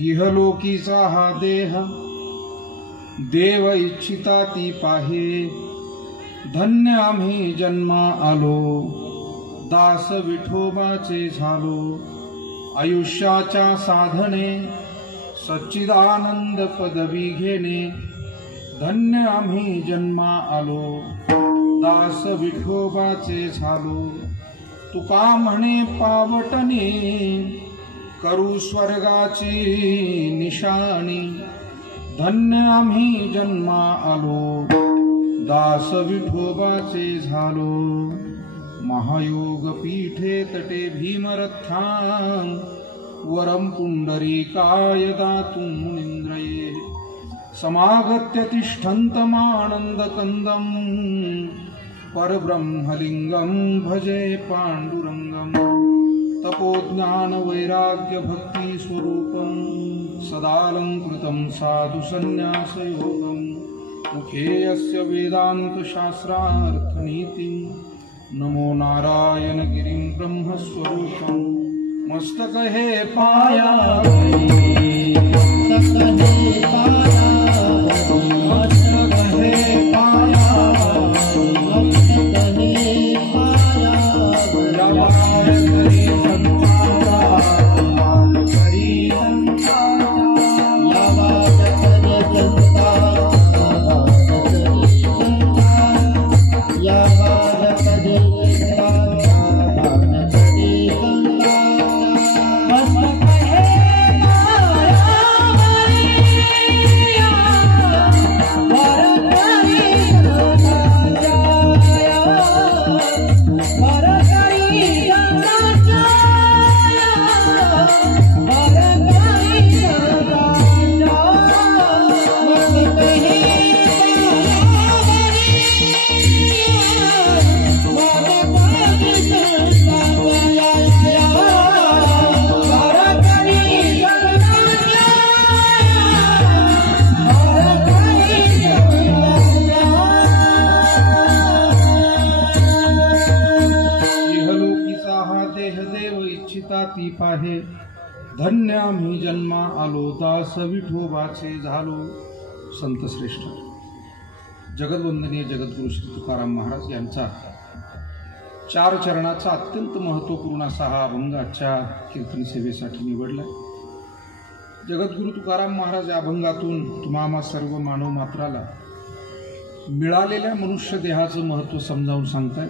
इहलोकीचा हा देह देव इच्छिता ती पाहे, धन्य आम्ही जन्मा आलो, दास विठोबाचे झालो, आयुष्याच्या साधने सच्चिदानंद पदवी घेणे, धन्य आम्ही जन्मा आलो, दास विठोबाचे झालो, तुका म्हणे पावटणे करू स्वर्गाची निशाणी, धन्य आम्ही जन्मा आलो, दास विठोबाचे झालो, महायोग पीठे तटे भीमरथां वरम पुंडरीकाय दातुं मुनींद्रये, समागत्य तिष्ठन्तमानन्दकन्दं परब्रह्मलिंगं भजे पाण्डुरंगं, तपोज्ञान वैराग्य भक्ति स्वरूपं सदालंकृतं साधु संन्यासयोगं, मुखे अस्य वेदांत शास्त्रार्थनीतिं, नमो नारायण गिरिं ब्रह्मस्वरूपं, मस्तक हे पाया ती पाहे, धन्य आम्ही जन्मा आलो, दास विठोबाचे झालो. संत श्रेष्ठ जगद्वंदनीय जगद्गुरु श्री तुकाराम महाराज यांचा 4 चरणाचा अत्यंत महत्त्वपूर्ण असा हा अभंग आजच्या कीर्तन सेवेसाठी निवडला. जगद्गुरु तुकाराम महाराज या अभंगातून तुम्हा सर्व मानव मात्राला मिळालेल्या मनुष्य देहाचं महत्त्व समजावून सांगतायत.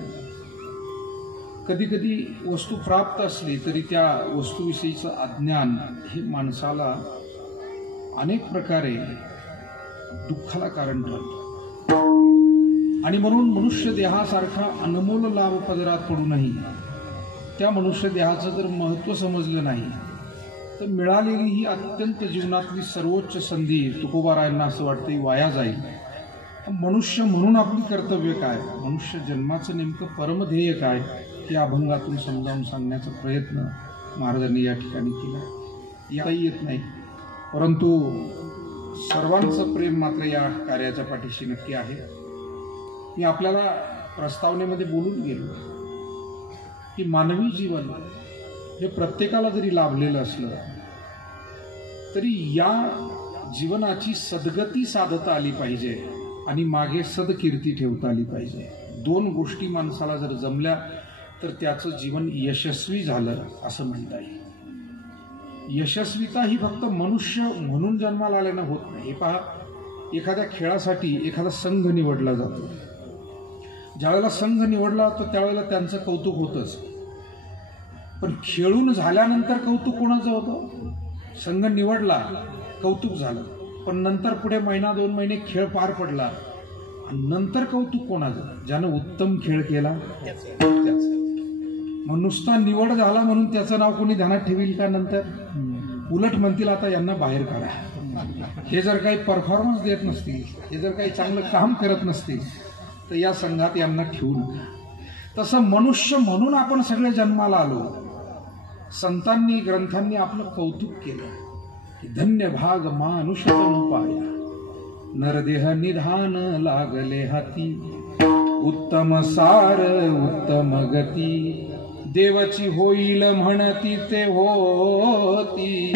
कधी कधी वस्तू प्राप्त असली तरी त्या वस्तूविषयीचं अज्ञान हे माणसाला अनेक प्रकारे दुःखाला कारण ठरतं, आणि म्हणून मनुष्य देहासारखा अनमोल लाभ पदरात पडूनही त्या मनुष्य देहाचं जर महत्त्व समजलं नाही तर मिळालेली ही अत्यंत जीवनातली सर्वोच्च संधी तुकोबारायांना असं वाटतं वाया जाईल. मनुष्य म्हणून आपली कर्तव्य काय, मनुष्य जन्माचं नेमकं परमध्येय काय, या अभंगातून समजावून सांगण्याचा प्रयत्न महाराजांनी या ठिकाणी केला. याही येत नाही, परंतु सर्वांचं प्रेम मात्र या कार्याच्या पाठीशी नक्की आहे. मी आपल्याला प्रस्तावनेमध्ये बोलून गेलो की मानवी जीवन हे प्रत्येकाला जरी लाभलेलं असलं तरी या जीवनाची सद्गती साधता आली पाहिजे आणि मागे सदकीर्ती ठेवता आली पाहिजे. 2 गोष्टी माणसाला जर जमल्या तर त्याचं जीवन यशस्वी झालं असं म्हणता येईल. यशस्वीता ही फक्त मनुष्य म्हणून जन्माला आल्यानं होत नाही. हे पहा, एखाद्या खेळासाठी एखादा संघ निवडला जातो. ज्यावेळेला संघ निवडला जातो त्यावेळेला त्यांचं कौतुक होतंच, पण खेळून झाल्यानंतर कौतुक कोणाचं होतं? संघ निवडला, कौतुक झालं, पण नंतर पुढे 1-2 महिने खेळ पार पडला आणि नंतर कौतुक कोणाचं? ज्यानं उत्तम खेळ केला त्याचं. मग नुसता निवड झाला म्हणून त्याचं नाव कोणी ध्यानात ठेवील का? नंतर उलट म्हणतील आता यांना बाहेर काढा. हे जर काही परफॉर्मन्स देत नसतील, हे जर काही चांगलं काम करत नसतील तर या संघात यांना ठेवू नका. तसं मनुष्य म्हणून आपण सगळे जन्माला आलो. संतांनी ग्रंथांनी आपलं कौतुक केलं की धन्य भाग मानुष तनु पाया, नरदेह निधान लागले हाती, उत्तम सार उत्तम गती, देवाची होईल म्हणती ते होती,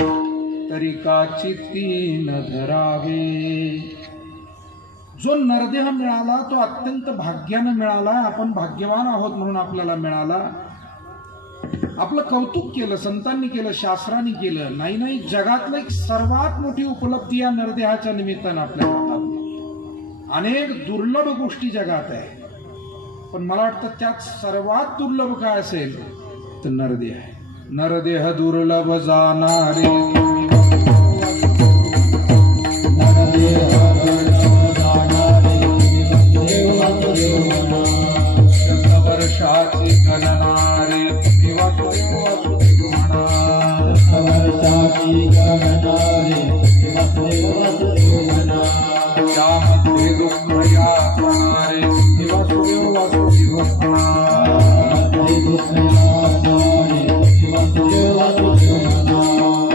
तरी का चित्ती न धरावे. जो नरदेह मिळाला तो अत्यंत भाग्यानं मिळाला. आपण भाग्यवान आहोत म्हणून आपल्याला मिळाला. आपलं कौतुक केलं, संतांनी केलं, शास्त्रांनी केलं. नाही नाही, जगातलं एक सर्वात मोठी उपलब्धी या नरदेहाच्या निमित्तानं आपल्याला लाभली. अनेक दुर्लभ गोष्टी जगात आहे, पण मला वाटतं त्यात सर्वात दुर्लभ काय असेल तर नरदेह आहे. नरदेह दुर्लभ जाणारे वर्षाची गणनारे त्यामध्ये दुःख यातणारे वासुदेव वासुदेव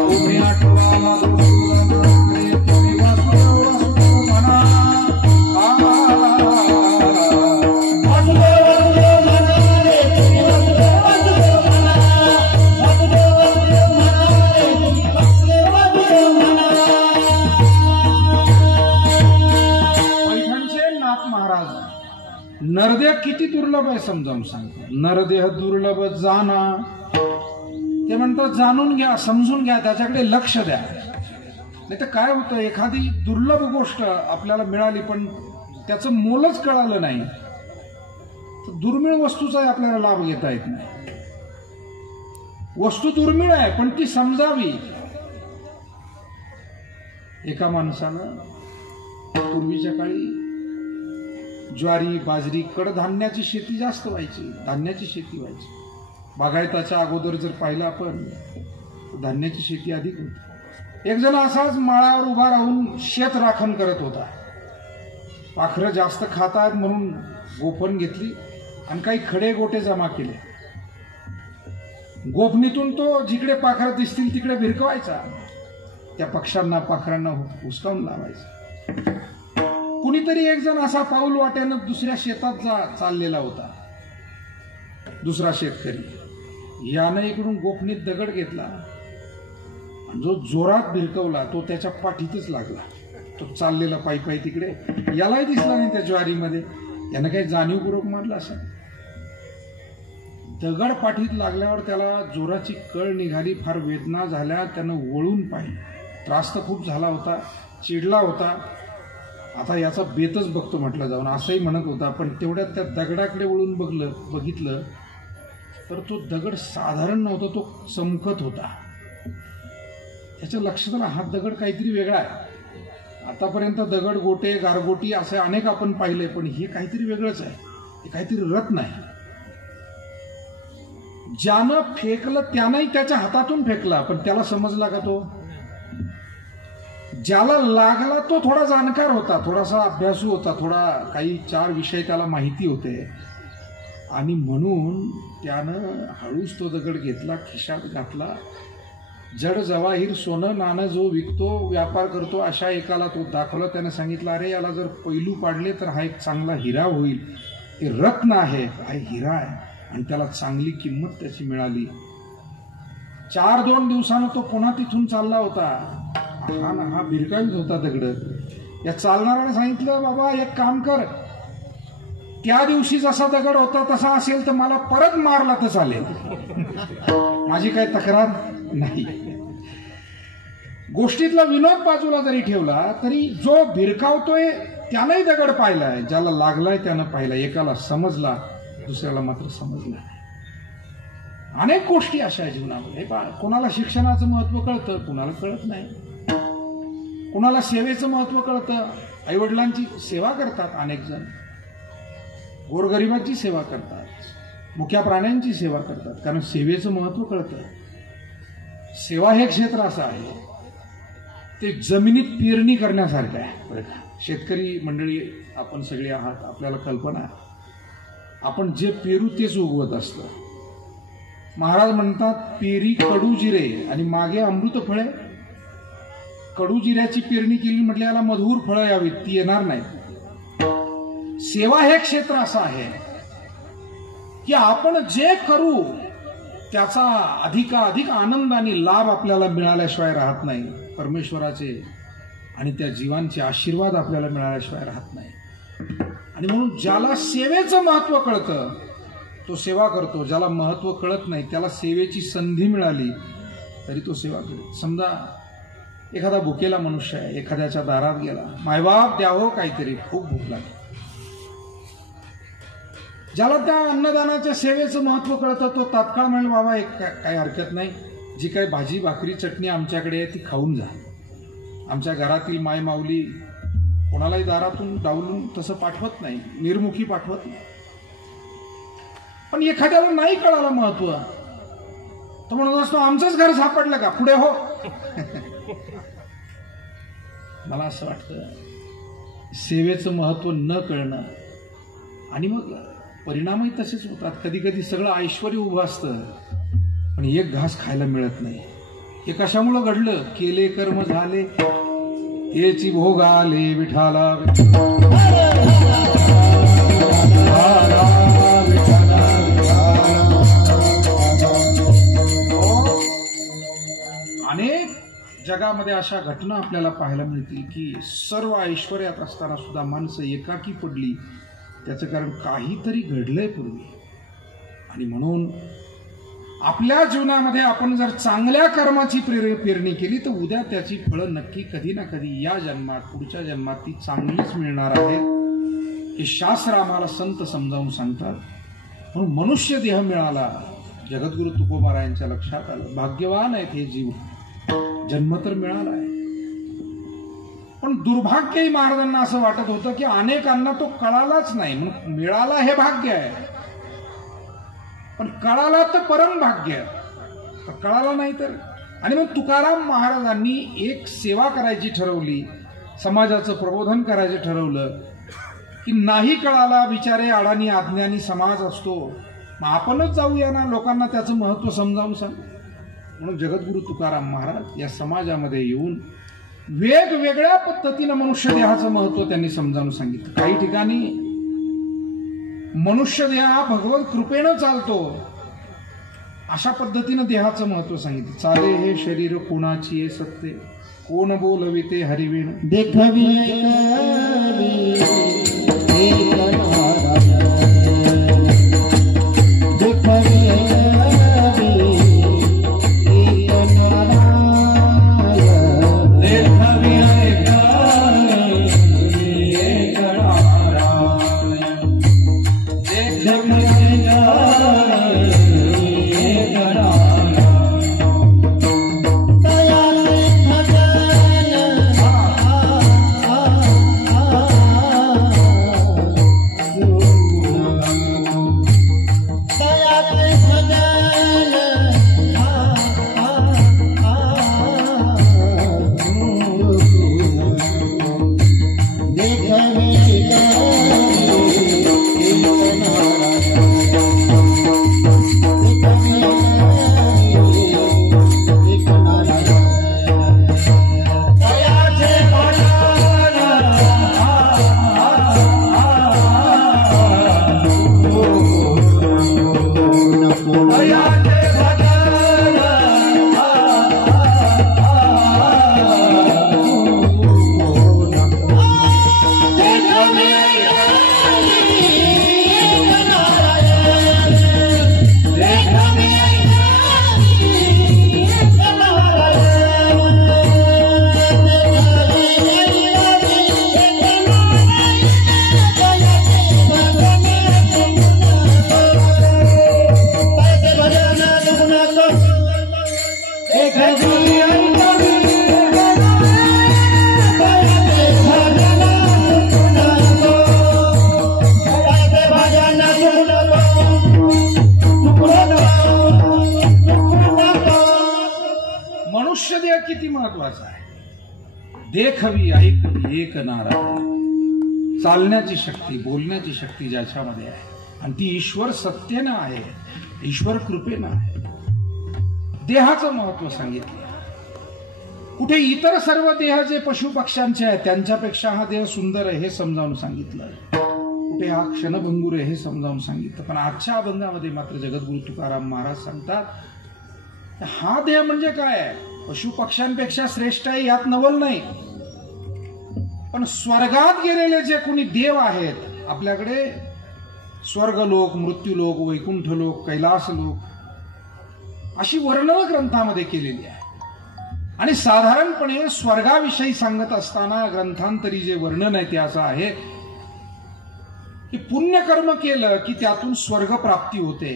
तुम्ही आठवा मधुसूदनारे तुम्ही वासुदेव वासुदेव म्हणा. नरदेह किती दुर्लभ आहे समजावून सांगतो. नरदेह दुर्लभ जाना, ते म्हणतात जाणून घ्या, समजून घ्या, त्याच्याकडे लक्ष द्या. नाही तर काय होतं, एखादी दुर्लभ गोष्ट आपल्याला मिळाली पण त्याचं मोलच कळालं नाही तर दुर्मिळ वस्तूचाही आपल्याला लाभ घेता येत नाही. वस्तू दुर्मिळ आहे पण ती समजावी. एका माणसानं पूर्वीच्या काळी ज्वारी, बाजरी, कडधान्याची शेती जास्त व्हायची, धान्याची शेती व्हायची. बागायताच्या अगोदर जर पाहिलं आपण, धान्याची शेती अधिक होती. एक जण असाच माळावर उभा राहून शेत राखण करत होता. पाखरं जास्त खातात म्हणून गोफण घेतली आणि काही खडे गोटे जमा केले. गोफणीतून तो जिकडे पाखरं दिसतील तिकडे भिरकवायचा. त्या पक्ष्यांना, पाखरांना हुसकावून लावायचा. कुणीतरी एक जण असा पाऊल वाट्यानं दुसऱ्या शेतात चाललेला होता. दुसरा शेतकरी यानं इकडून गोफणीत दगड घेतला आणि जो जोरात भिरकवला तो त्याच्या पाठीतच लागला. तो चाललेला पायी पायी तिकडे, यालाही दिसला नाही त्या ज्वारीमध्ये. यानं काही जाणीवपूर्वक मारला असं. दगड पाठीत लागल्यावर त्याला जोराची कळ निघाली, फार वेदना झाल्या. त्यानं वळून पाहिलं. त्रास तर खूप झाला होता, चिडला होता. आता याचा बेतच बघतो म्हटलं जाऊन, असंही म्हणत होता. पण तेवढ्यात त्या दगडाकडे वळून बघितलं तर तो दगड साधारण नव्हता, तो चमकत होता. त्याच्या लक्षात आलं हा दगड काहीतरी वेगळा आहे. आतापर्यंत दगड, गोटे, गारगोटी असे अनेक आपण पाहिले, पण हे काहीतरी वेगळंच आहे. हे काहीतरी रत्न आहे. ज्यानं फेकलं त्यानंही त्याच्या हातातून फेकला, पण त्याला समजला का तो? ज्याला लागला तो थोडा जाणकार होता, थोडासा अभ्यासू होता, थोडा काही 4 विषय त्याला माहिती होते आणि म्हणून त्यानं हळूच तो दगड घेतला, खिशात घातला. जड जवाहीर सोनं नाणं जो विकतो, व्यापार करतो, अशा एकाला तो दाखवला. त्यानं सांगितलं, अरे याला जर पैलू पाडले तर हा एक चांगला हिरा होईल. हे रत्न आहे, हा हिरा आहे आणि त्याला चांगली किंमत त्याची मिळाली. 4-2 दिवसानं तो पुन्हा तिथून चालला होता. हा भिरकावीत होता दगड. या चालणाऱ्याने सांगितलं, बाबा एक काम कर, त्या दिवशी जसा दगड होता तसा असेल तर मला परत मारला तर चालेल, माझी काही तक्रार नाही. गोष्टीतला विनोद बाजूला जरी ठेवला तरी जो भिरकावतोय त्यानंही दगड पाहिलाय, ज्याला लागलाय त्यानं पाहिलाय. एकाला समजला, दुसऱ्याला मात्र समजला नाही. अनेक गोष्टी अशा आहे जीवनामध्ये. कोणाला शिक्षणाचं महत्व कळतं, कुणाला कळत नाही. कुणाला सेवेचं महत्व कळतं, आईवडिलांची सेवा करतात अनेक जण, गोरगरिबांची सेवा करतात, मुक्या प्राण्यांची सेवा करतात, कारण सेवेचं महत्व कळतं. सेवा हे क्षेत्र असं आहे ते जमिनीत पेरणी करण्यासारखं आहे बरं का. शेतकरी मंडळी आपण सगळे आहात, आपल्याला कल्पना आहे, आपण जे पेरू तेच उगवत असतं. महाराज म्हणतात, पेरी कडू जिरे आणि मागे अमृत फळे. कडू जिऱ्याची पेरणी केली म्हटलं याला मधुर फळं यावीत, ती येणार नाही. सेवा हे क्षेत्र असं आहे की आपण जे करू त्याचा अधिकाधिक आनंद आणि लाभ आपल्याला मिळाल्याशिवाय राहत नाही. परमेश्वराचे आणि त्या जीवांचे आशीर्वाद आपल्याला मिळाल्याशिवाय राहत नाही. आणि म्हणून ज्याला सेवेचं महत्व कळतं तो सेवा करतो. ज्याला महत्व कळत नाही त्याला सेवेची संधी मिळाली तरी तो सेवा करेल. समजा एखादा भुकेला मनुष्य आहे, एखाद्याच्या दारात गेला, मायबाप द्यावं काहीतरी, खूप भूक लागली. ज्याला त्या अन्नदानाच्या सेवेचं महत्व कळतं तो तात्काळ म्हणेल, बाबा एक काही हरकत नाही, जी काही भाजी भाकरी चटणी आमच्याकडे आहे ती खाऊन जा. आमच्या घरातील माय माऊली कोणालाही दारातून डावलून तसं पाठवत नाही, निर्मुखी पाठवत नाही. पण एखाद्याला नाही कळालं महत्व, तो म्हणत असतो आमचंच घर सापडलं का, पुढे हो. मला असं वाटतं सेवेचं महत्व न कळणं आणि मग परिणामही तसेच होतात. कधी कधी सगळं ऐश्वर उभं असतं पण एक घास खायला मिळत नाही. हे कशामुळं घडलं? केले कर्म झाले याची भोग आले विठाला. अनेक जगामध्ये अशा घटना आपल्याला पाहायला मिळतील की सर्व ऐश्वर्यात असताना सुद्धा माणसं एकाकी पडली. त्याचं कारण काहीतरी घडलंय पूर्वी. आणि म्हणून आपल्या जीवनामध्ये आपण जर चांगल्या कर्माची पेरणी केली तर उद्या त्याची फळं नक्की कधी ना कधी या जन्मात पुढच्या जन्मात ती चांगलीच मिळणार आहे. हे शास्त्र आम्हाला संत समजावून सांगतात. म्हणून मनुष्य देह मिळाला, जगद्गुरु तुकोबारायांच्या लक्षात आलं, भाग्यवान आहेत हे जीव, जन्म तर मिळाला आहे. पण दुर्भाग्यही महाराजांना असं वाटत होतं की अनेकांना तो कळालाच नाही. म्हणून मिळाला हे भाग्य आहे, पण कळाला तर परम भाग्य, कळाला नाही तर. आणि मग तुकाराम महाराजांनी एक सेवा करायची ठरवली, समाजाचं प्रबोधन करायचं ठरवलं की नाही कळाला, बिचारे अडाणी अज्ञानी समाज असतो, मग आपणच जाऊया ना, लोकांना त्याचं महत्व समजावून सांग. म्हणून जगद्गुरु तुकाराम महाराज या समाजामध्ये येऊन वेगवेगळ्या पद्धतीनं मनुष्य देहाचं महत्व त्यांनी समजावून सांगितलं. काही ठिकाणी मनुष्य देह हा भगवत कृपेनं चालतो अशा पद्धतीनं देहाचं महत्व सांगितलं. चाले हे शरीर कोणाची आहे सत्य, कोण बोलविते हरिविण देखवी. देखवी ऐकवी एक नारायण. चालण्याची शक्ती, बोलण्याची शक्ती ज्याच्यामध्ये आहे आणि ती ईश्वर सत्तेनं आहे, ईश्वर कृपेनं आहे. देहाचं महत्व सांगितलं. कुठे इतर सर्व देह जे पशु पक्ष्यांचे आहेत त्यांच्यापेक्षा हा देह सुंदर आहे हे समजावून सांगितलं. कुठे हा क्षणभंगूर आहे हे समजावून सांगितलं. पण आजच्या अभंगामध्ये मात्र जगद्गुरु तुकाराम महाराज सांगतात हा देह म्हणजे काय आहे, पशु पक्ष्यांपेक्षा श्रेष्ठ आहे यात नवल नाही. पण स्वर्गात गेलेले जे कोणी देव आहेत, आपल्याकडे स्वर्गलोक, मृत्यूलोक, वैकुंठलोक, कैलासलोक अशी वर्णनं ग्रंथामध्ये केलेली आहे. आणि साधारणपणे स्वर्गाविषयी सांगत असताना ग्रंथांतरी जे वर्णन आहे ते असं आहे की पुण्यकर्म केलं की त्यातून स्वर्ग प्राप्ती होते,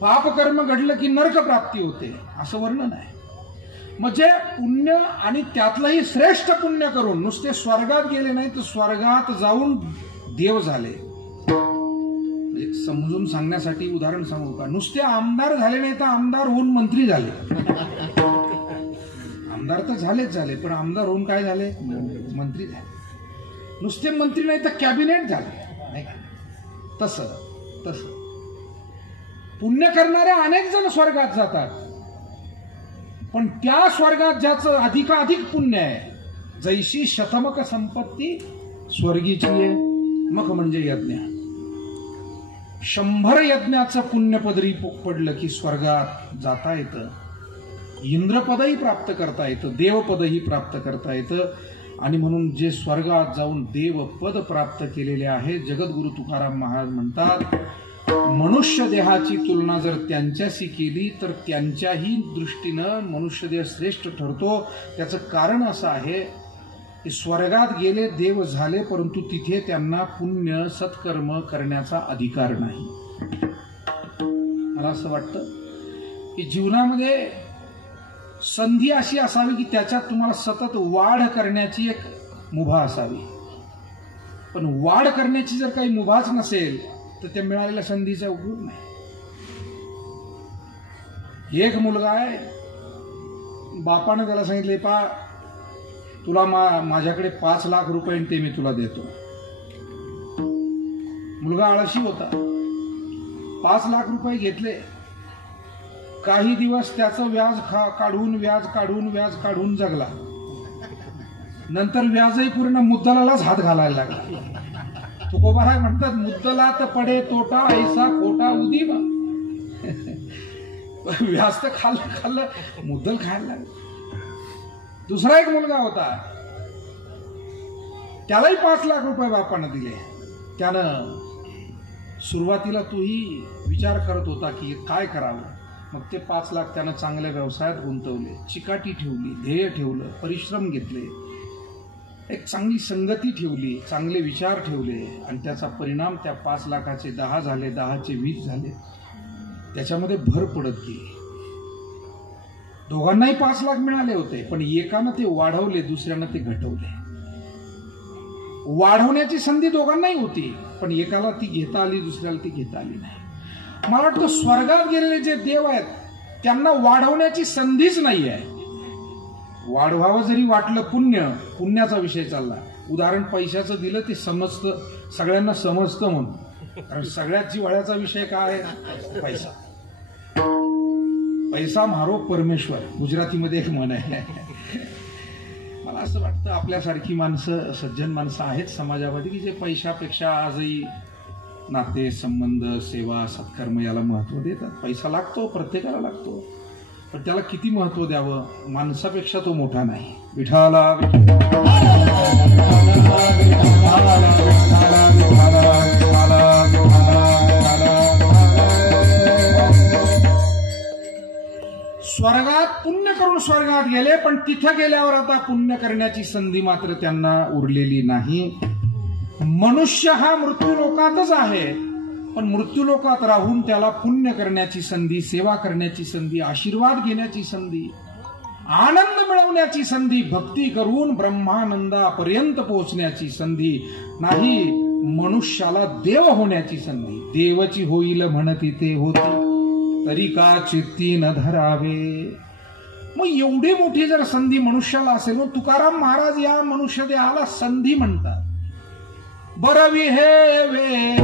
पापकर्म घडलं की नरक प्राप्ती होते, असं वर्णन आहे. म्हणजे पुण्य आणि त्यातलंही श्रेष्ठ पुण्य करून नुसते स्वर्गात गेले नाही तर स्वर्गात जाऊन देव झाले. समजून सांगण्यासाठी उदाहरण सांगू का, नुसते आमदार झाले नाही तर आमदार होऊन मंत्री झाले. आमदार तर झाले पण आमदार होऊन काय झाले, मंत्री झाले. नुसते मंत्री नाही तर कॅबिनेट झाले, नाही का. तसं पुण्य करणाऱ्या अनेक जण स्वर्गात जातात, पण त्या स्वर्गात ज्याचं अधिकाधिक पुण्य आहे, जैशी शतमक संपत्ती स्वर्गीची आहे, मक म्हणजे यज्ञ. 100 यज्ञाचं पुण्य पदरी पडलं की स्वर्गात जाता येतं, इंद्रपदही प्राप्त करता येतं, देवपदही प्राप्त करता येतं. आणि म्हणून जे स्वर्गात जाऊन देवपद प्राप्त केलेले आहे, जगद्गुरु तुकाराम महाराज म्हणतात मनुष्य देहाची तुलना जर त्यांच्याशी केली तर त्यांच्याही दृष्टीनं मनुष्यदेह श्रेष्ठ ठरतो. त्याचं कारण असं आहे की स्वर्गात गेले, देव झाले, परंतु तिथे त्यांना पुण्य सत्कर्म करण्याचा अधिकार नाही. मला असं वाटतं की जीवनामध्ये संधी अशी असावी की त्याच्यात तुम्हाला सतत वाढ करण्याची एक मुभा असावी. पण वाढ करण्याची जर काही मुभाच नसेल तर त्या मिळालेल्या संधीचा उपयोग नाही. एक मुलगा आहे, बापाने त्याला सांगितले तुला माझ्याकडे 5 लाख रुपये ते मी तुला देतो. मुलगा आळशी होता, 5 लाख रुपये घेतले. काही दिवस त्याचं व्याज काढून जगला. नंतर व्याजही पूर्ण मुद्दलालाच हात घालायला लागला. तुकोबाराय म्हणतात मुद्दलात पडे तोटा ऐसा खोटा उदीम. व्याज तर खाल्लं मुद्दल खायला लागलं. दुसरा एक मुलगा होता, त्यालाही 5 लाख रुपये बापानं दिले. त्यानं सुरुवातीला तोही विचार करत होता की काय करावं. मग ते 5 लाख त्यानं चांगल्या व्यवसायात गुंतवले, चिकाटी ठेवली, ध्येय ठेवलं, परिश्रम घेतले, एक चांगली संगती ठेवली, चांगले विचार ठेवले. आणि त्याचा परिणाम त्या 5 लाखाचे 10 झाले, 10चे 20 झाले. त्याच्यामध्ये भर पडत गेली. दोघांनाही 5 लाख मिळाले होते, पण एकानं ते वाढवले, दुसऱ्यानं ते घटवले. वाढवण्याची संधी दोघांनाही होती, पण एकाला ती घेता आली, दुसऱ्याला ती घेता आली नाही. मला वाटतं स्वर्गात गेलेले जे देव आहेत त्यांना वाढवण्याची संधीच नाही आहे. वाढवावं जरी वाटलं, पुण्याचा विषय चालला. उदाहरण पैशाचं दिलं ते समजतं, सगळ्यांना समजतं म्हणून. कारण सगळ्यात जिव्हाळ्याचा विषय काय आहे, पैसा. पैसा मारो परमेश्वर, गुजरातीमध्ये एक म्हण आहे. मला असं वाटतं आपल्यासारखी माणसं, सज्जन माणसं आहेत समाजामध्ये की जे पैशापेक्षा आजही नाते संबंध, सेवा, सत्कर्म याला महत्व देतात. पैसा लागतो, प्रत्येकाला लागतो, पण त्याला किती महत्व द्यावं, माणसापेक्षा तो मोठा नाही. विठाला स्वर्गात पुण्य करून स्वर्गात गेले, पण तिथे गेल्यावर आता पुण्य करण्याची संधी मात्र त्यांना उरलेली नाही. मनुष्य हा मृत्यूलोकातच आहे, पण मृत्यूलोकात राहून त्याला पुण्य करण्याची संधी, सेवा करण्याची संधी, आशीर्वाद घेण्याची संधी, आनंद मिळवण्याची संधी, भक्ती करून ब्रह्मानंदापर्यंत पोहोचण्याची संधी नाही. मनुष्याला देव होण्याची संधी. देवची होईल म्हणती ते होती, तरी का चित्ती न धरावे. मग एवढी मोठी जर संधी मनुष्याला असेल, मग तुकाराम महाराज या मनुष्य देहाला संधी म्हणतात. बरवी हे वेळ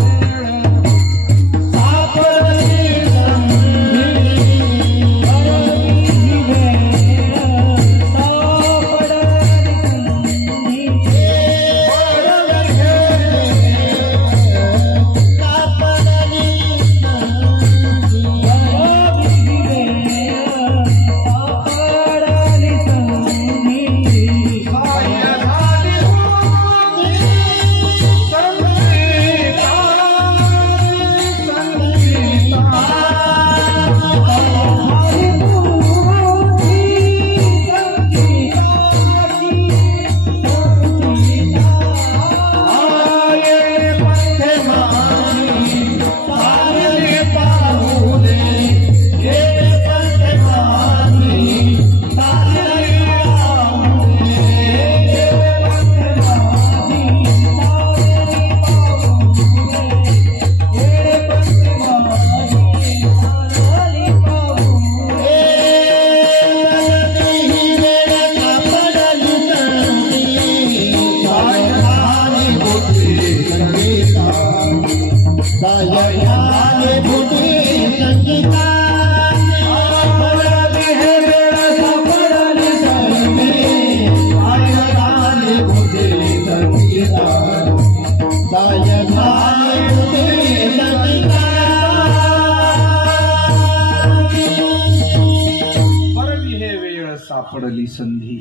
संधी,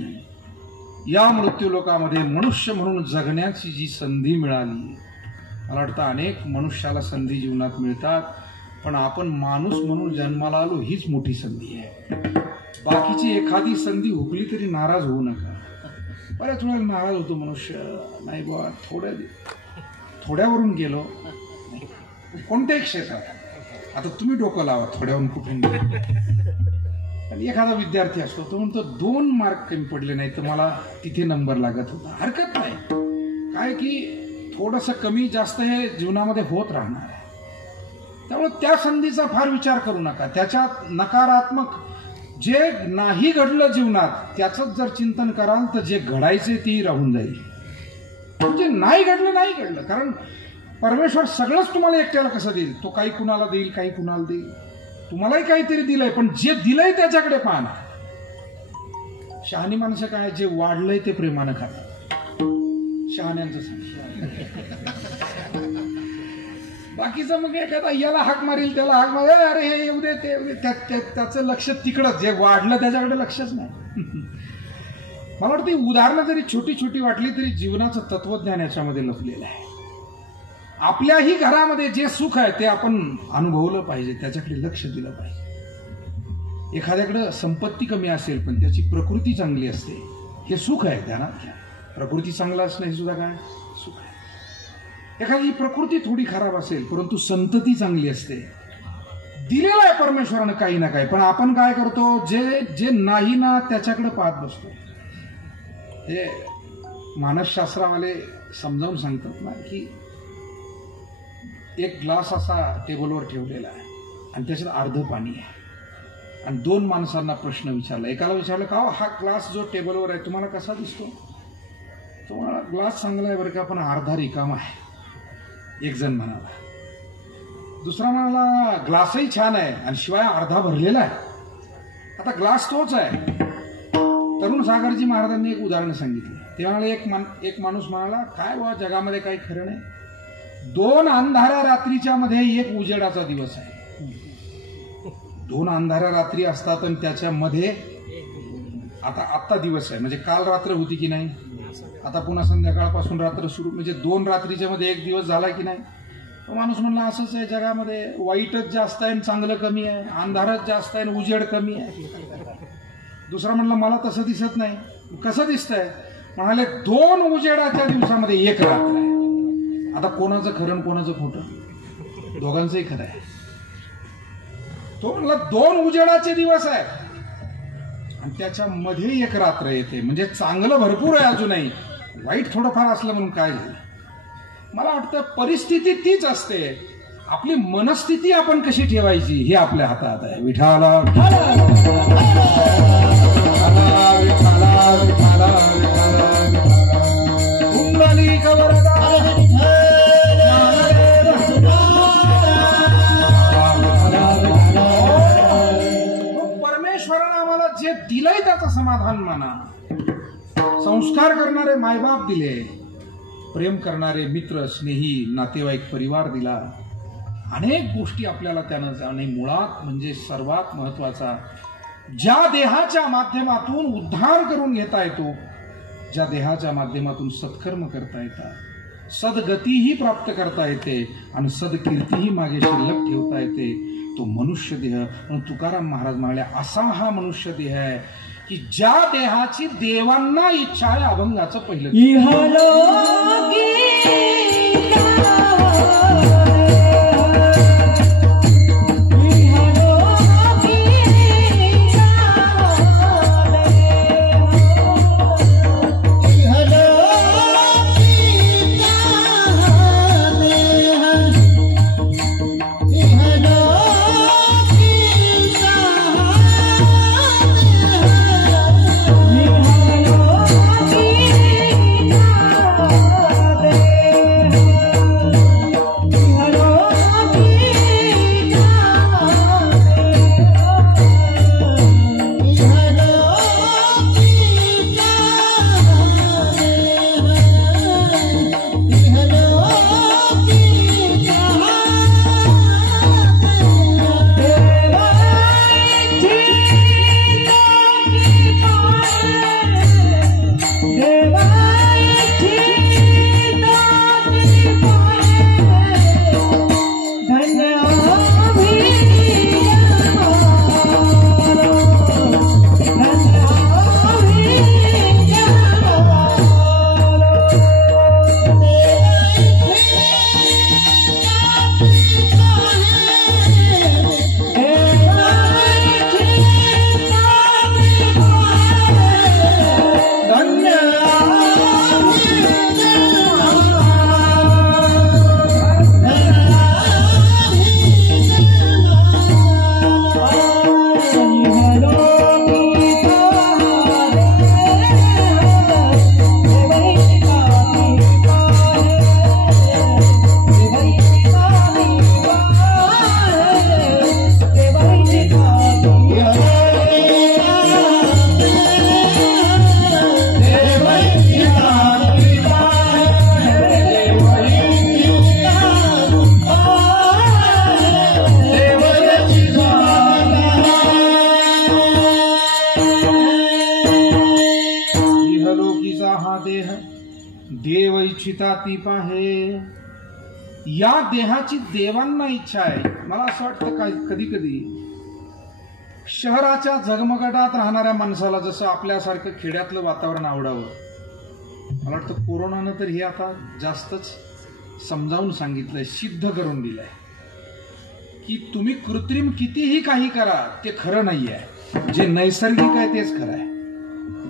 या मृत्यूलोकामध्ये मनुष्य म्हणून जगण्याची जी संधी मिळाली, मला वाटतं अनेक मनुष्याला संधी जीवनात मिळतात, पण आपण माणूस म्हणून जन्माला आलो हीच मोठी संधी आहे. बाकीची एखादी संधी हुकली तरी नाराज होऊ नका. बऱ्याच वेळा नाराज होतो मनुष्य, नाही बुवा थोड्यावरून गेलो, कोणत्याही क्षेत्रात. आता तुम्ही डोकं लावा, थोड्यावरून कुठे. पण एखादा विद्यार्थी असतो, तो म्हणतो 2 मार्क कमी पडले नाही तर मला तिथे नंबर लागत होता. हरकत नाही, काय की थोडंसं कमी जास्त हे जीवनामध्ये होत राहणार आहे. त्यामुळे त्या संधीचा फार विचार करू नका. त्याच्यात नकारात्मक जे नाही घडलं जीवनात त्याचंच जर चिंतन कराल तर जे घडायचे तेही राहून जाईल. जे नाही घडलं, कारण परमेश्वर सगळंच तुम्हाला एकट्याला कसं देईल? तो काही कुणाला देईल, काही कुणाला देईल. तुम्हालाही काहीतरी दिलंय, पण जे दिलंय त्याच्याकडे पाहा ना. शहाणी माणसं काय, जे वाढलंय ते प्रेमानं खातात. शहाण्यांचं बाकीचं मग एखादा याला हाक मारील, त्याला हाक मारेल, अरे हे येऊ दे, ते येऊ दे, त्याचं लक्ष तिकडंच. जे वाढलं त्याच्याकडे लक्षच नाही. मला वाटतं उदाहरणं जरी छोटी छोटी वाटली तरी जीवनाचं तत्वज्ञान याच्यामध्ये लपलेलं आहे. आपल्याही घरामध्ये जे सुख आहे ते आपण अनुभवलं पाहिजे, त्याच्याकडे लक्ष दिलं पाहिजे. एखाद्याकडे संपत्ती कमी असेल पण त्याची प्रकृती चांगली असते, हे सुख आहे, ध्यानात घ्या. प्रकृती चांगला असणं हे सुद्धा काय सुख आहे. एखादी प्रकृती थोडी खराब असेल परंतु संतती चांगली असते. दिलेलं आहे परमेश्वरानं काही ना काही, पण आपण काय करतो, जे नाही ना त्याच्याकडे पाहत बसतो. हे मानसशास्त्रावाले समजावून सांगतात ना की एक ग्लास असा टेबलवर ठेवलेला आहे आणि त्याच्यात अर्ध पाणी आहे, आणि 2 माणसांना प्रश्न विचारला. एकाला विचारलं, का हा ग्लास जो टेबलवर आहे तुम्हाला कसा दिसतो? तो म्हणाला, ग्लास चांगला आहे बरं का, पण अर्धा रिकामा आहे. एक जण म्हणाला. दुसरा म्हणाला, ग्लासही छान आहे आणि शिवाय अर्धा भरलेला आहे. आता ग्लास तोच आहे. तरुण सागरजी महाराजांनी एक उदाहरण सांगितलं. ते म्हणाले, एक माणूस म्हणाला, काय बा जगामध्ये काही खरं नाही. 2 अंधाऱ्या रात्रीच्या मध्ये एक उजेडाचा दिवस आहे. 2 अंधाऱ्या रात्री असतात आणि त्याच्यामध्ये आता दिवस आहे, म्हणजे काल रात्र होती की नाही, आता पुन्हा संध्याकाळपासून रात्र सुरू, म्हणजे 2 रात्रीच्या मध्ये एक दिवस झाला की नाही. तो माणूस म्हणला, असंच आहे जगामध्ये, वाईटच जास्त आहे आणि चांगलं कमी आहे, अंधारच जास्त आहे आणि उजेड कमी आहे. दुसरा म्हणला, मला तसं दिसत नाही. कसं दिसतंय? म्हणाले, 2 उजेडाच्या दिवसामध्ये एक रात्र आहे. आता कोणाचं खरं आणि कोणाचं खोटं? दोघांचंही खरं आहे. तो म्हणला 2 उजेडाचे दिवस आहेत आणि त्याच्यामध्ये एक रात्र येते, म्हणजे चांगलं भरपूर आहे अजूनही, वाईट थोडंफार असलं म्हणून काय झालं. मला वाटतं परिस्थिती तीच असते, आपली मनस्थिती आपण कशी ठेवायची हे आपल्या हातात आहे. विठाला परमेश्वरानं आम्हाला जे दिलंय त्याचं समाधान माना. संस्कार करणारे मायबाप दिले, प्रेम करणारे मित्र, स्नेही, नातेवाईक, परिवार दिला. अनेक गोष्टी आपल्याला त्यानं जाणे. मुळात म्हणजे सर्वात महत्वाचा, ज्या देहाच्या माध्यमातून उद्धार करून घेता येतो, ज्या देहाच्या माध्यमातून सत्कर्म करता येतात, सद्गतीही प्राप्त करता येते आणि सद्कीर्तीही मागे शिल्लक ठेवता येते, तो मनुष्य देह. म्हणून तुकाराम महाराज म्हणाले, असा हा मनुष्य देह आहे की ज्या देहाची देवांना इच्छा आहे अभंगाचं पहिलं. देह देव इच्छिता ती पाहे. या देहाची देवांना इच्छा आहे. मला असं वाटतं काय कधी कधी शहराच्या झगमगाटात राहणाऱ्या माणसाला जसं आपल्यासारखं खेड्यातलं वातावरण आवडावं, मला वाटतं कोरोनानं तर हे आता जास्तच समजावून सांगितलंय, सिद्ध करून दिलंय की तुम्ही कृत्रिम कितीही काही करा ते खरं नाही आहे. जे नैसर्गिक आहे तेच खरं आहे.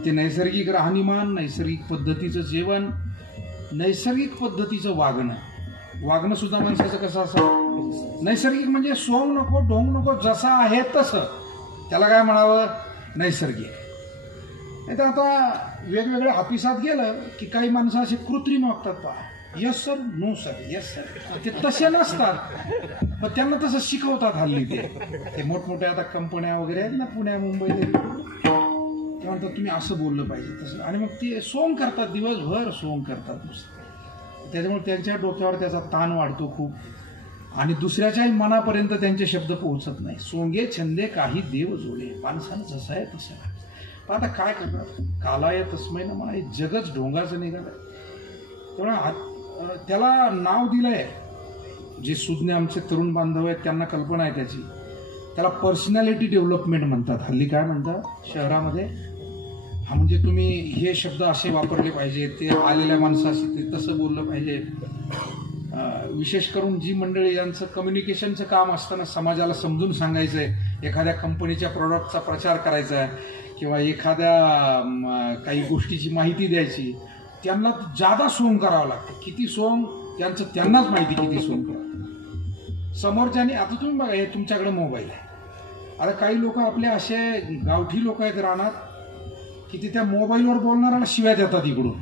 ते नैसर्गिक राहणीमान, नैसर्गिक पद्धतीचं जेवण, नैसर्गिक पद्धतीचं वागणं सुद्धा माणसाचं कसं असं नैसर्गिक म्हणजे सोंग नको ढोंग नको, जसा आहे तसं त्याला काय म्हणावं, नैसर्गिक. नाही तर आता वेगवेगळ्या ऑफिसात गेलं की काही माणसं असे कृत्रिम वागतात. पहा, yes sir, no sir, yes sir, ते तसे नसतात पण त्यांना तसं शिकवतात हल्ली. ते मोठमोठ्या आता कंपन्या वगैरे आहेत ना पुण्या मुंबईला, ते म्हणतात तुम्ही असं बोललं पाहिजे तसं, आणि मग ते सोंग करतात, दिवसभर सोंग करतात नुसतं. त्याच्यामुळे त्यांच्या डोक्यावर त्याचा ताण वाढतो खूप, आणि दुसऱ्याच्याही मनापर्यंत त्यांचे शब्द पोहोचत नाही. सोंगे छंदे काही देव जोडे, माणसानं जसं आहे तसं आहे. पण आता काय करणार, कालाय तस्मै नमः, हे जगच ढोंगाचं निघालंय. त्यामुळे त्याला नाव दिलंय, जे सुज्ञ आमचे तरुण बांधव आहेत त्यांना कल्पना आहे त्याची, त्याला पर्सनॅलिटी डेव्हलपमेंट म्हणतात. हल्ली काय म्हणतात शहरामध्ये, हा म्हणजे तुम्ही हे शब्द असे वापरले पाहिजे, ते आलेल्या माणसाशी ते तसं बोललं पाहिजे. विशेष करून जी मंडळी यांचं कम्युनिकेशनचं काम असताना समाजाला समजून सांगायचं आहे, एखाद्या कंपनीच्या प्रॉडक्टचा प्रचार करायचा आहे किंवा एखाद्या काही गोष्टीची माहिती द्यायची, त्यांना जादा सोंग करावं लागतं. किती सोंग त्यांचं त्यांनाच माहिती, किती सोंग करावं समोरच्याने. आता तुम्ही बघा, हे तुमच्याकडे मोबाईल आहे, आता काही लोक आपले असे गावठी लोक आहेत रानात की ते त्या मोबाईलवर बोलणाऱ्याला शिव्या देतात इकडून.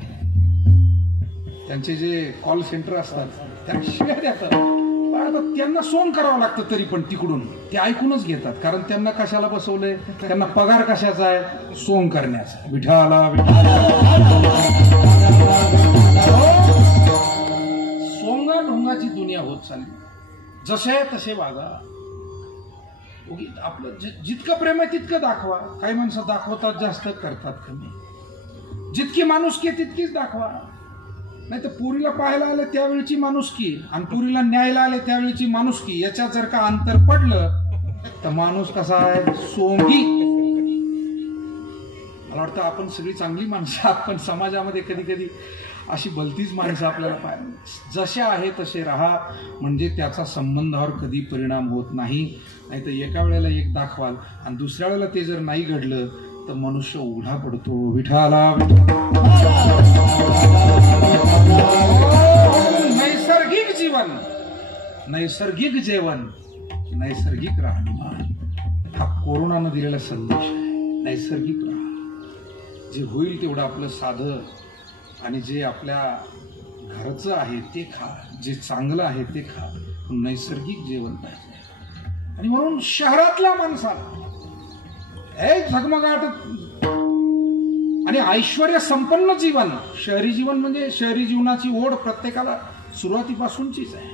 त्यांचे जे कॉल सेंटर असतात त्यांना शिव्या देतात, पण त्यांना सोंग करावं लागतं तरी पण तिकडून ते ऐकूनच घेतात. कारण त्यांना कशाला बसवलंय, त्यांना पगार कशाचा आहे, सोंग करण्याचा. विठाला सोंगा ढोंगाची दुनिया होत चालली. जसे तसे वागा. आपलं जितकं प्रेम आहे तितकं दाखवा. काही माणसं दाखवतात जास्त, करतात कमी. जितकी माणुसकी तितकीच दाखवा. नाही तर पुरीला पाहायला आले त्यावेळीची माणुसकी आणि पुरीला न्यायला आले त्यावेळीची माणुसकी, याच्यात जर का अंतर पडलं तर माणूस कसा आहे, सोंगी. मला वाटतं आपण सगळी चांगली माणसं, आपण समाजामध्ये कधी कधी अशी भलतीच माणसं आपल्याला पाहिजे. जसे आहे तसे राहा, म्हणजे त्याचा संबंधावर कधी परिणाम होत नाही. नाही तर एका वेळेला एक दाखवाल आणि दुसऱ्या वेळेला ते जर नाही घडलं तर मनुष्य उघडा पडतो. विठाला नैसर्गिक जीवन, नैसर्गिक जेवण, नैसर्गिक राहणीमान, हा कोरोनानं दिलेला संदेश आहे. नैसर्गिक राहा, जे होईल तेवढं आपलं साधं, आणि जे आपल्या घरचं आहे ते खा, जे चांगलं आहे ते खा. नैसर्गिक जेवण पाहिजे. आणि म्हणून शहरातल्या माणसाला हे झगमगाट आणि ऐश्वर्य संपन्न जीवन, शहरी जीवन म्हणजे शहरी जीवनाची ओढ प्रत्येकाला सुरुवातीपासूनचीच आहे.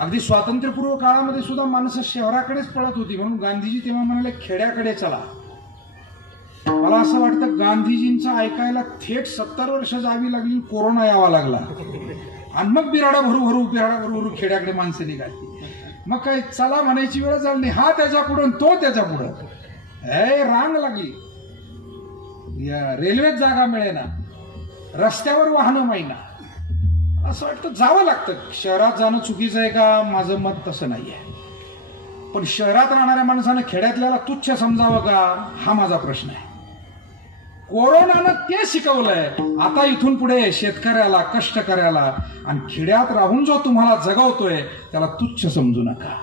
अगदी स्वातंत्र्यपूर्व काळामध्ये सुद्धा माणसं शहराकडेच पळत होती. म्हणून गांधीजी तेव्हा म्हणाले, खेड्याकडे चला. मला असं वाटतं गांधीजींचं ऐकायला थेट 70 वर्ष जावी लागली, कोरोना यावा लागला आणि मग बिराडा भरू खेड्याकडे माणसं निघाली. मग काय चला म्हणायची वेळ झाली नाही. हा त्याच्या पुढं, तो त्याच्या पुढं, हे रांग लागली. रेल्वेत जागा मिळेना, रस्त्यावर वाहनं माहिना. असं वाटतं जावं लागतं. शहरात जाणं चुकीचं आहे का? माझं मत तसं नाही आहे. पण शहरात राहणाऱ्या माणसानं खेड्यातल्याला तुच्छ समजावं का, हा माझा प्रश्न आहे. कोरोनानं ते शिकवलंय. आता इथून पुढे शेतकऱ्याला, कष्टकऱ्याला आणि खेड्यात राहून जो तुम्हाला जगवतोय त्याला तुच्छ समजू नका.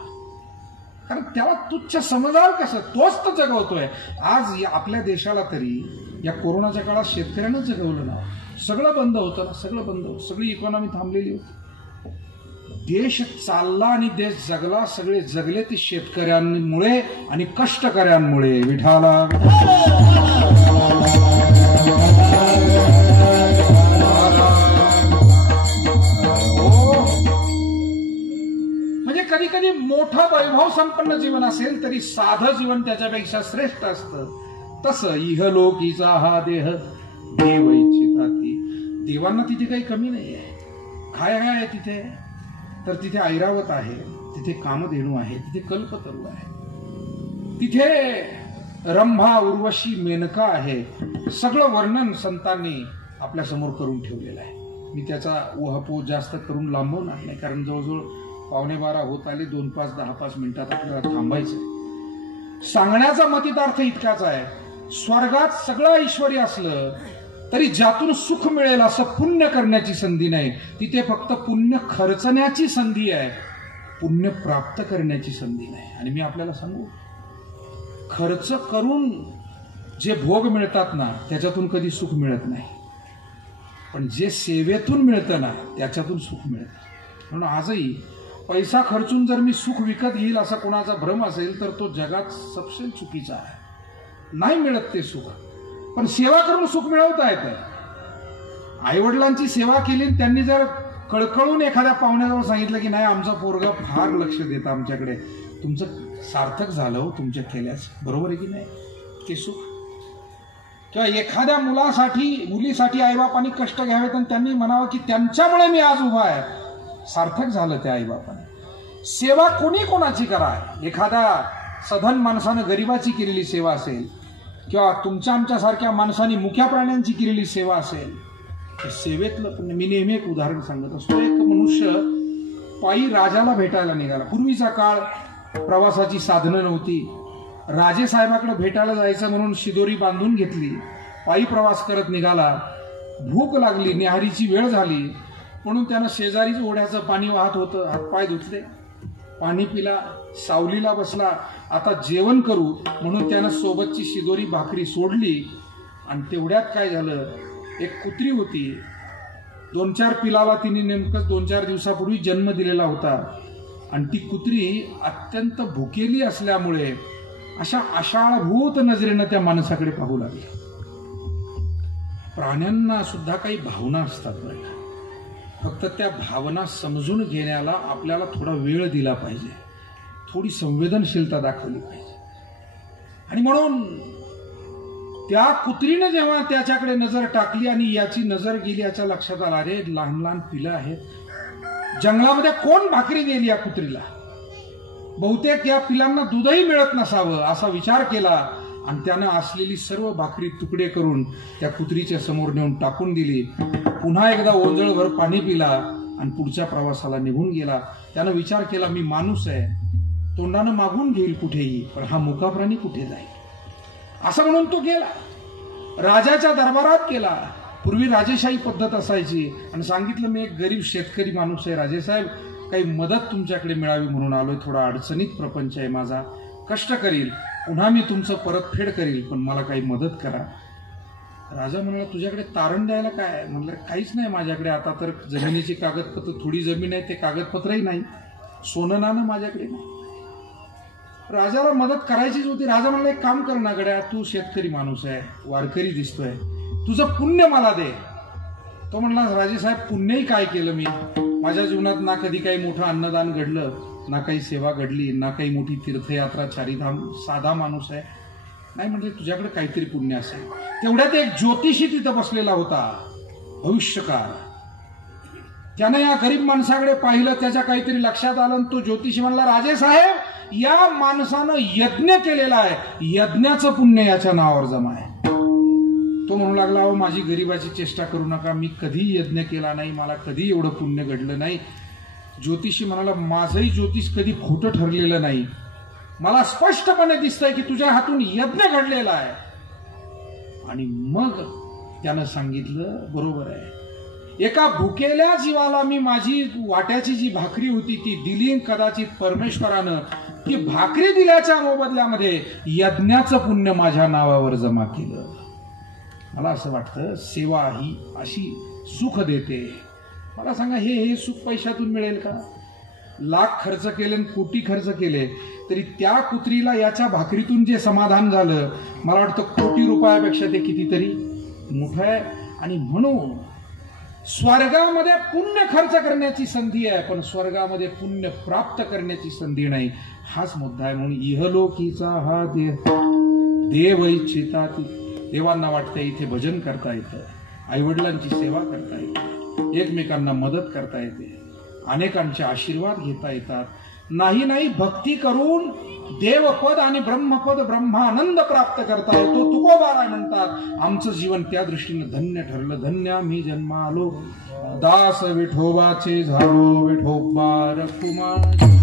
कारण त्याला तुच्छ समजाल कसं, तोच तर जगवतोय. आज आपल्या देशाला तरी या कोरोनाच्या काळात शेतकऱ्यानं जगवलं ना. सगळं बंद होतं ना, सगळं बंद होतं, सगळी इकॉनॉमी थांबलेली होती. देश चालला आणि देश जगला, सगळे जगले ते शेतकऱ्यांमुळे आणि कष्टकऱ्यांमुळे. विठाला म्हणजे कधी कधी मोठं वैभव संपन्न जीवन असेल तरी साधं जीवन त्याच्यापेक्षा श्रेष्ठ असतं. तसं इहलोकीचा हा देह देव इच्छिताती. देवांना तिथे काही कमी नाही आहे. काय आहे तिथे? तर तिथे ऐरावत आहे, तिथे कामधेनू आहे, तिथे कल्पतरू आहे, तिथे रंभा, उर्वशी, मेनका आहे. सगळं वर्णन संतांनी आपल्या समोर करून ठेवलेलं आहे. मी त्याचा उहापोह जास्त करून लांबवणार नाही, कारण जवळजवळ 11:15 होत आले. 2-5, 10-5 मिनिटात आपल्याला थांबायचं. सांगण्याचा मतितार्थ इतकाच आहे, स्वर्गात सगळं ऐश्वर्य असलं तरी ज्यातून सुख मिळेल असं पुण्य करण्याची संधी नाही. तिथे फक्त पुण्य खर्चण्याची संधी आहे, पुण्य प्राप्त करण्याची संधी नाही. आणि मी आपल्याला सांगू, खर्च करून जे भोग मिळतात ना त्याच्यातून कधी सुख मिळत नाही, पण जे सेवेतून मिळतं ना त्याच्यातून सुख मिळतं. म्हणून आजही पैसा खर्चून जर मी सुख विकत घेईल असा कोणाचा भ्रम असेल तर तो जगात सबसे चुकीचा आहे. नाही मिळत ते सुख, पण सेवा करून सुख मिळवता येतं. आईवडिलांची सेवा केली, त्यांनी जर कळकळून एखाद्या पाहुण्याजवळ सांगितलं की नाही आमचा पोरगा फार लक्ष देतं आमच्याकडे, तुमचं सार्थक झालं हो तुमच्या केल्यास, बरोबर आहे की नाही? ते सुख. किंवा एखाद्या मुलीसाठी आईबापांनी कष्ट घ्यावेत आणि त्यांनी म्हणावं की त्यांच्यामुळे मी आज उभा आहे, सार्थक झालं त्या आईबापाने. सेवा कोणी कोणाची करा, एखाद्या सधन माणसानं गरिबाची केलेली सेवा असेल किंवा तुमच्या आमच्यासारख्या माणसांनी मुक्या प्राण्यांची केलेली सेवा असेल, सेवेतलं पुण्य. मी नेहमी एक उदाहरण सांगत असतो. एक मनुष्य पायी राजाला भेटायला निघाला. पूर्वीचा काळ, प्रवासाची साधनं नव्हती. राजे साहेबाकडे भेटायला जायचं म्हणून शिदोरी बांधून घेतली, पायी प्रवास करत निघाला. भूक लागली, न्याहारीची वेळ झाली म्हणून त्यानं शेजारीच ओढ्याचं पाणी वाहत होतं, हातपाय धुतले, पाणी पिला, सावलीला बसला. आता जेवण करू म्हणून त्यानं सोबतची शिदोरी भाकरी सोडली. आणि तेवढ्यात काय झालं, एक कुत्री होती. 2-4 पिलाला तिने नेमकंच 2-4 दिवसापूर्वी जन्म दिलेला होता. आणि ती कुत्री अत्यंत भुकेली असल्यामुळे अशा आशाळभूत नजरेनं त्या माणसाकडे पाहू लागली. प्राण्यांना सुद्धा काही भावना असतात बरं का, फक्त त्या भावना समजून घेण्याला आपल्याला थोडा वेळ दिला पाहिजे, थोडी संवेदनशीलता दाखवली पाहिजे. आणि म्हणून त्या कुत्रीनं जेव्हा त्याच्याकडे नजर टाकली आणि याची नजर गेली, याच्या लक्षात आलं, अरे लहान लहान पिलं आहेत, जंगलामध्ये कोण भाकरी दिली या कुत्रीला, बहुतेक या पिलांना दूधही मिळत नसावं असा विचार केला. आणि त्यानं असलेली सर्व भाकरी तुकडे करून त्या कुत्रीच्या समोर नेऊन टाकून दिली. पुन्हा एकदा ओंजळभर पाणी पिला आणि पुढच्या प्रवासाला निघून गेला. त्यानं विचार केला, मी माणूस आहे, तोंडानं मागून घेईल कुठेही, पण हा मुका प्राणी कुठे जाईल, असं म्हणून तो गेला. राजाच्या दरबारात गेला. पूर्वी राजेशाही पद्धत असायची. आणि सांगितलं, मी एक गरीब शेतकरी माणूस आहे राजेसाहेब, काही मदत तुमच्याकडे मिळावी म्हणून आलोय, थोडा अडचणीत प्रपंच आहे माझा, कष्ट करील, पुन्हा मी तुमचं परतफेड करील, पण मला काही मदत करा. राजा म्हणाला, तुझ्याकडे तारण द्यायला काय आहे? म्हणलं, काहीच नाही माझ्याकडे, आता तर जमिनीची कागदपत्र, थोडी जमीन आहे, ते कागदपत्रही नाही, सोनं नाणं माझ्याकडे नाही. राजाला मदत करायचीच होती. राजा म्हणला, एक काम कर ना गड्या, तू शेतकरी माणूस आहे, वारकरी दिसतोय, तुझं पुण्य मला दे. तो म्हणला, राजेसाहेब पुण्यही काय केलं मी, माझ्या जीवनात ना कधी काही मोठं अन्नदान घडलं, ना काही सेवा घडली, ना काही मोठी तीर्थयात्रा, चारीधाम, साधा माणूस आहे. नाही म्हणजे तुझ्याकडे काहीतरी पुण्य असेल. तेवढ्यात एक ज्योतिषी तिथं बसलेला होता, भविष्यकार. त्यानं या गरीब माणसाकडे पाहिलं, त्याच्या काहीतरी लक्षात आलं. तो ज्योतिषी म्हणला, राजेसाहेब, या माणसानं यज्ञ केलेला आहे, यज्ञाचं पुण्य याच्या नावावर जमा आहे. तो म्हणू लागला, अहो माझी गरिबाची चेष्टा करू नका, मी कधी यज्ञ केला नाही, मला कधी एवढं पुण्य घडलं नाही. ज्योतिषी म्हणाला, माझंही ज्योतिष कधी खोटं ठरलेलं नाही, मला स्पष्टपणे दिसतंय की तुझ्या हातून यज्ञ घडलेला आहे. आणि मग त्यानं सांगितलं, बरोबर आहे, एका भुकेल्या जीवाला मी माझी वाट्याची जी भाकरी होती ती दिली, कदाचित परमेश्वरानं ती भाकरी दिल्याच्या मोबदल्यामध्ये यज्ञाचं पुण्य माझ्या नावावर जमा केलं. मला असं वाटतं, सेवा ही अशी सुख देते. मला सांगा, हे सुख पैशातून मिळेल का? लाख खर्च केले, कोटी खर्च केले, तरी त्या कुत्रीला याच्या भाकरीतून जे समाधान झालं, मला वाटतं कोटी रुपयापेक्षा ते कितीतरी मोठं आहे. आणि म्हणून स्वर्गामध्ये पुण्य खर्च करण्याची संधी आहे, पण स्वर्गामध्ये पुण्य प्राप्त करण्याची संधी नाही. हाच मुद्दा आहे. म्हणून इहलोकीचा हा देव इच्छिता देवांना वाटतं इथे भजन करता येतं, आईवडिलांची सेवा करता येते, एकमेकांना मदत करता येते, अनेकांचे आशीर्वाद घेता येतात. नाही भक्ती करून देवपद आणि ब्रह्मपद ब्रह्मानंद प्राप्त करता येतो. तुकोबाराय म्हणतात आमचं जीवन त्या दृष्टीने धन्य ठरलं. धन्य आम्ही जन्मा आलो, दास विठोबाचे झालो. विठोबा रखुमाई,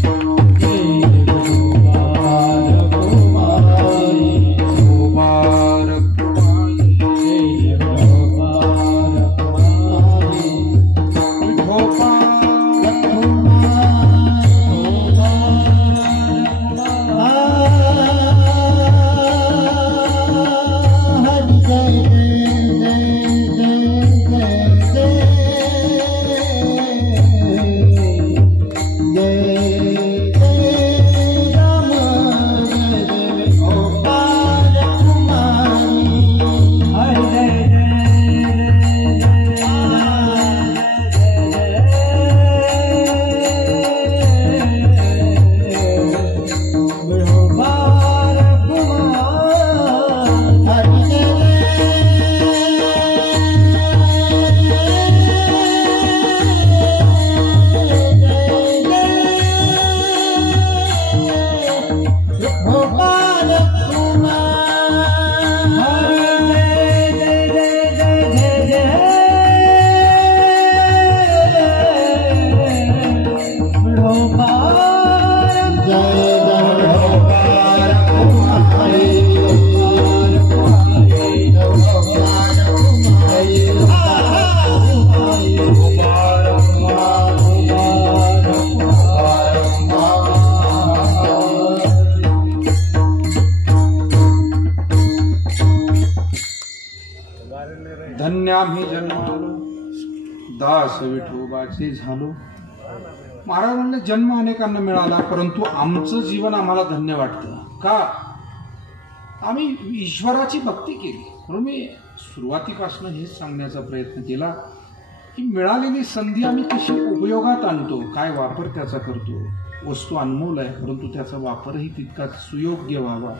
धन्य आम्ही जन्मालो, दास विठोबाचे झालो. महाराज म्हणले जन्म अनेकांना मिळाला, परंतु आमचं जीवन आम्हाला धन्य वाटतं. का? आम्ही ईश्वराची भक्ती केली. म्हणून मी सुरुवातीपासून हेच सांगण्याचा प्रयत्न केला की मिळालेली संधी आम्ही कशी उपयोगात आणतो, काय वापर त्याचा करतो. वस्तू अनमोल आहे, परंतु त्याचा वापरही तितकाच सुयोग्य व्हावा.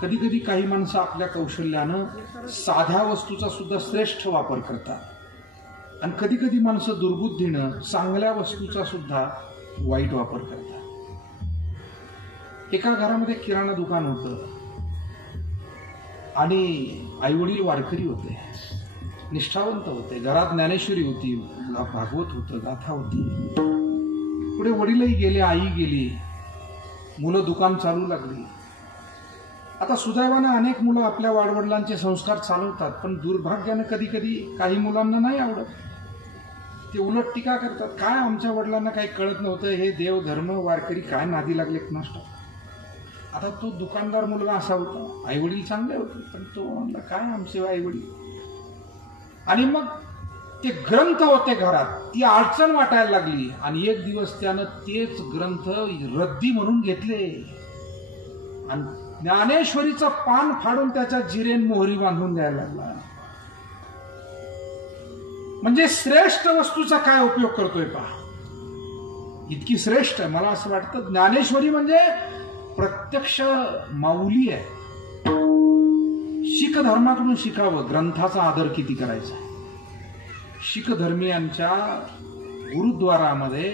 कधी कधी काही माणसं आपल्या कौशल्यानं साध्या वस्तूचा सुद्धा श्रेष्ठ वापर करतात आणि कधी कधी माणसं दुर्बुद्धीनं चांगल्या वस्तूचा सुद्धा वाईट वापर करतात. एका घरामध्ये किराणा दुकान होतं आणि आईवडील वारकरी होते, निष्ठावंत होते. घरात ज्ञानेश्वरी होती, भागवत होतं, गाथा होती. पुढे वडीलही गेले, आई गेली, मुलं दुकान चालू लागली. आता सुदैवानं अनेक मुलं आपल्या वाडवडिलांचे संस्कार चालवतात, पण दुर्भाग्यानं कधी कधी काही मुलांना नाही आवडत. ते उलट टीका करतात, काय आमच्या वडिलांना काही कळत नव्हतं, हे देव धर्म वारकरी काय नादी लागले नष्ट. आता तो दुकानदार मुलगा असा होता, आईवडील चांगले होते, पण तो म्हणला काय आमचे आईवडील. आणि मग ते ग्रंथ होते घरात, ती अडचण वाटायला लागली. आणि एक दिवस त्यानं तेच ग्रंथ रद्दी म्हणून घेतले आणि ज्ञानेश्वरीचं पान फाडून त्याच्या जिरेन मोहरी बांधून द्यायला लागला. म्हणजे श्रेष्ठ वस्तूचा काय उपयोग करतोय पहा. इतकी श्रेष्ठ आहे. मला असं वाटतं ज्ञानेश्वरी म्हणजे प्रत्यक्ष माऊली आहे. शीख धर्माकडून शिकावं ग्रंथाचा आदर किती करायचा. शीख धर्मीयांच्या गुरुद्वारामध्ये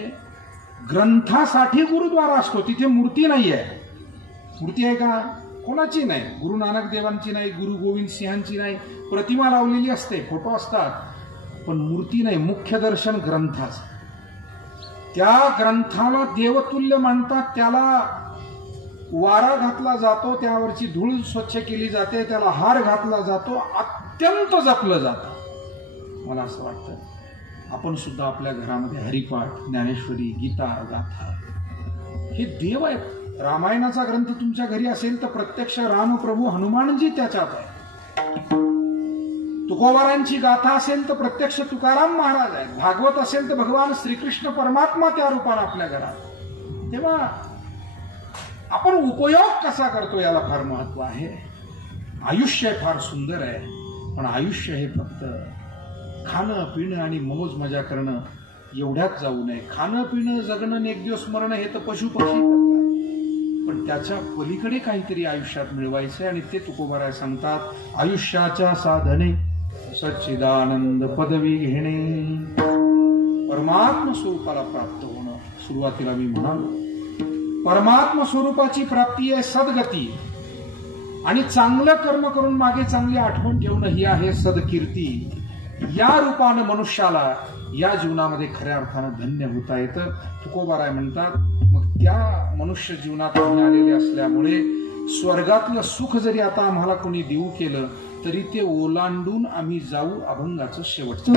ग्रंथासाठी गुरुद्वारा असतो, तिथे मूर्ती नाही आहे. मूर्ती आहे का? कोणाची नाही. गुरु नानक देवांची नाही, गुरु गोविंद सिंहांची नाही. प्रतिमा लावलेली असते, फोटो असतात, पण मूर्ती नाही. मुख्य दर्शन ग्रंथाचं. त्या ग्रंथाला देवतुल्य मानतात. त्याला वारा घातला जातो, त्यावरची धूळ स्वच्छ केली जाते, त्याला हार घातला जातो, अत्यंत जपलं जातं. मला असं वाटतं आपण सुद्धा आपल्या घरामध्ये हरिपाठ, ज्ञानेश्वरी, गीता, गाथा हे देव आहेत. रामायणाचा ग्रंथ तुमच्या घरी असेल तर प्रत्यक्ष रामप्रभू हनुमानजी त्याच्यात आहे. तुकोबारांची गाथा असेल तर प्रत्यक्ष तुकाराम महाराज आहेत. भागवत असेल तर भगवान श्रीकृष्ण परमात्मा त्या रूपाने आपल्या घरात. तेव्हा आपण उपयोग कसा करतो याला फार महत्व आहे. आयुष्य फार सुंदर आहे, पण आयुष्य हे फक्त खाणं पिणं आणि मौज मजा करणं एवढ्यात जाऊ नये. खाणं पिणं जगणं एक दिवस मरणं हे तर पशुपक्षी करतात. पण त्याच्या पलीकडे काहीतरी आयुष्यात मिळवायचे आणि ते तुकोबाराय सांगतात, आयुष्याच्या साधने सच्चिदानंद पदवी घेणे, परमात्म स्वरूपाला प्राप्त होणं. सुरुवातीला मी म्हणालो परमात्म स्वरूपाची प्राप्ती आहे सद्गती, आणि चांगलं कर्म करून मागे चांगली आठवण ठेवणं ही आहे सद्कीर्ती. या रूपानं मनुष्याला या जीवनामध्ये खऱ्या अर्थानं धन्य होता येतं. तुकोबाराय म्हणतात, मग त्या मनुष्य जीवनात आम्ही आलेले असल्यामुळे स्वर्गातलं सुख जरी आता आम्हाला कोणी देऊ केलं तरी ते ओलांडून आम्ही जाऊ अभंगाचं शेवटचं.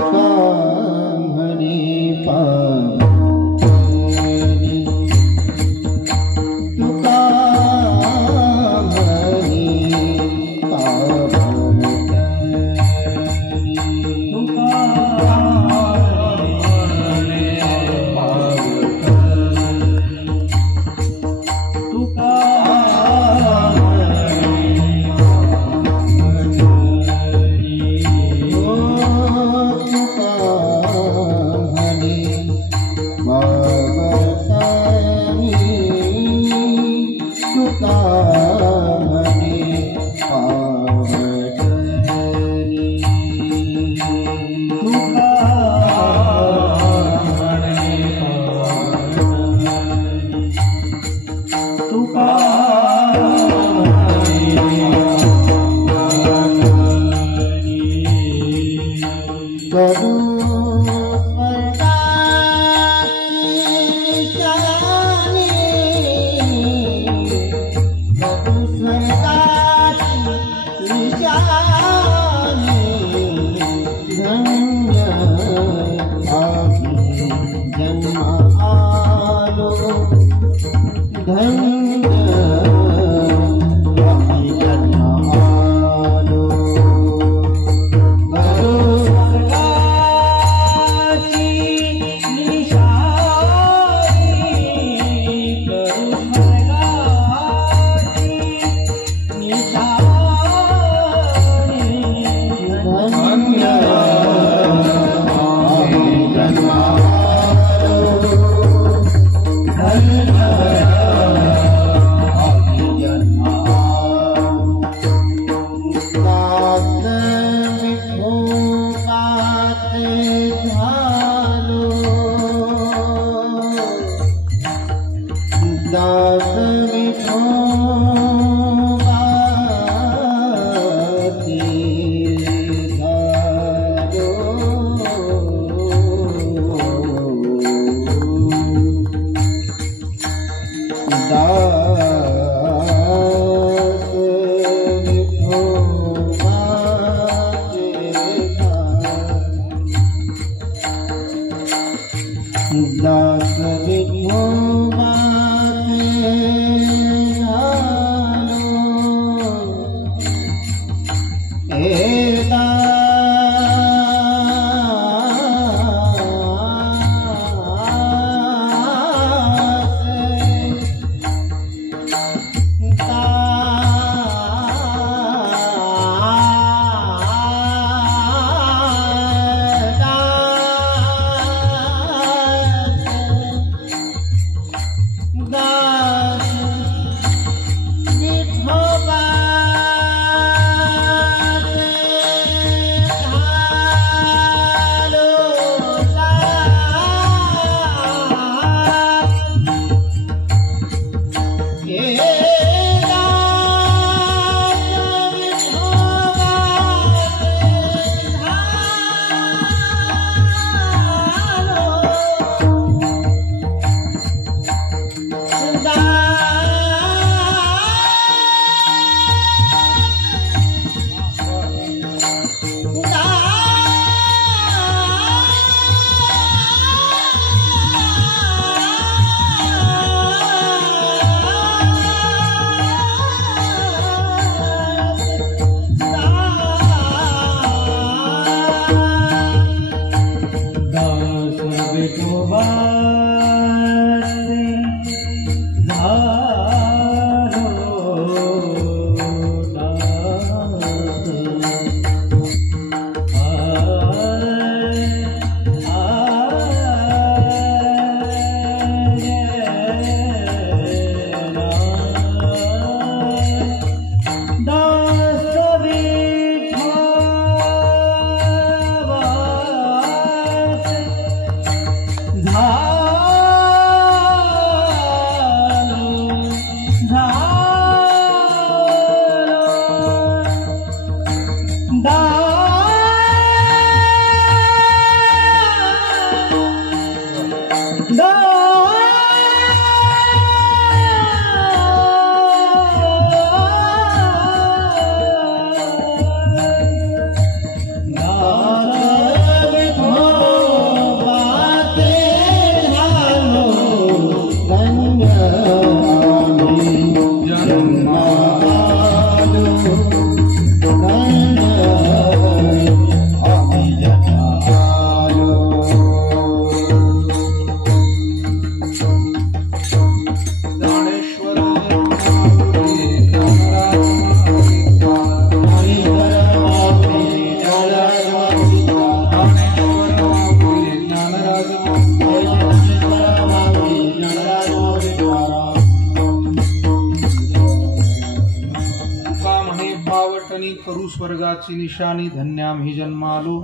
नावटणी करू स्वर्गाची निशाणी, धन्याम्ही जन्मालो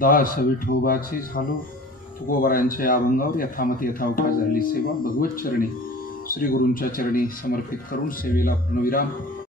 दास विठोबाचे झालो. तुकोबारायांच्या या अभंगावर यथामत यथावकाश झालेली सेवा भगवत चरणी श्री गुरूंच्या चरणी समर्पित करून सेवेला पूर्णविराम.